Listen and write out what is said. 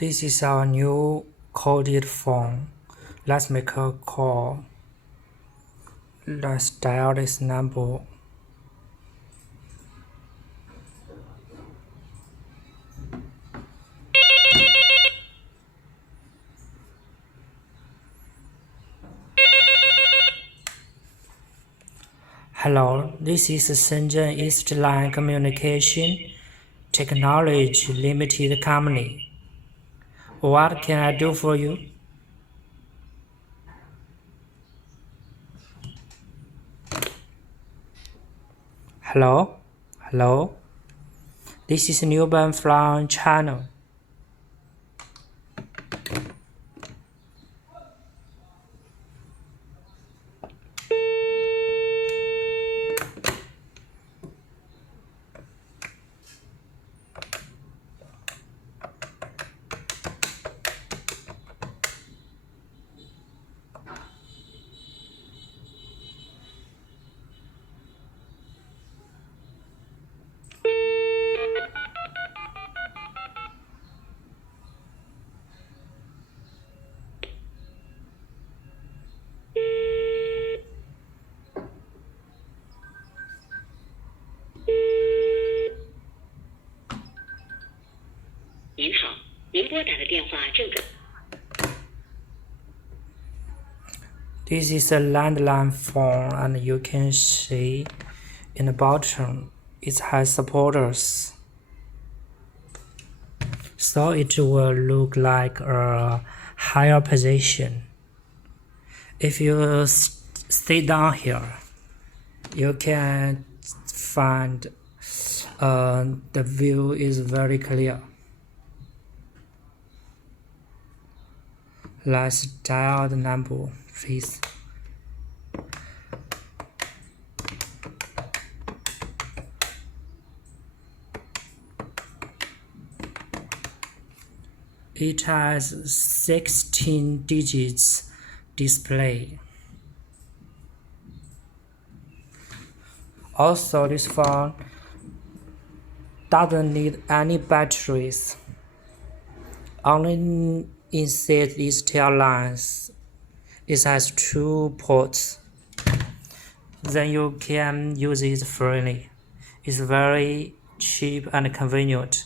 This is our new corded phone. Let's make a call. Let's dial this number. Hello, this is Shenzhen East Line Communication Technology Limited Company. What can I do for you? Hello? Hello? This is Newborn from China. This is a landline phone, and you can see in the bottom it has supporters, so it will look like a higher position. If you stay down here, you can find the view is very clear. Let's dial the number, please. It has 16 digits display. Also, this phone doesn't need any batteries. Only inside these tail lines, it has 2 ports. Then you can use it freely. It's very cheap and convenient.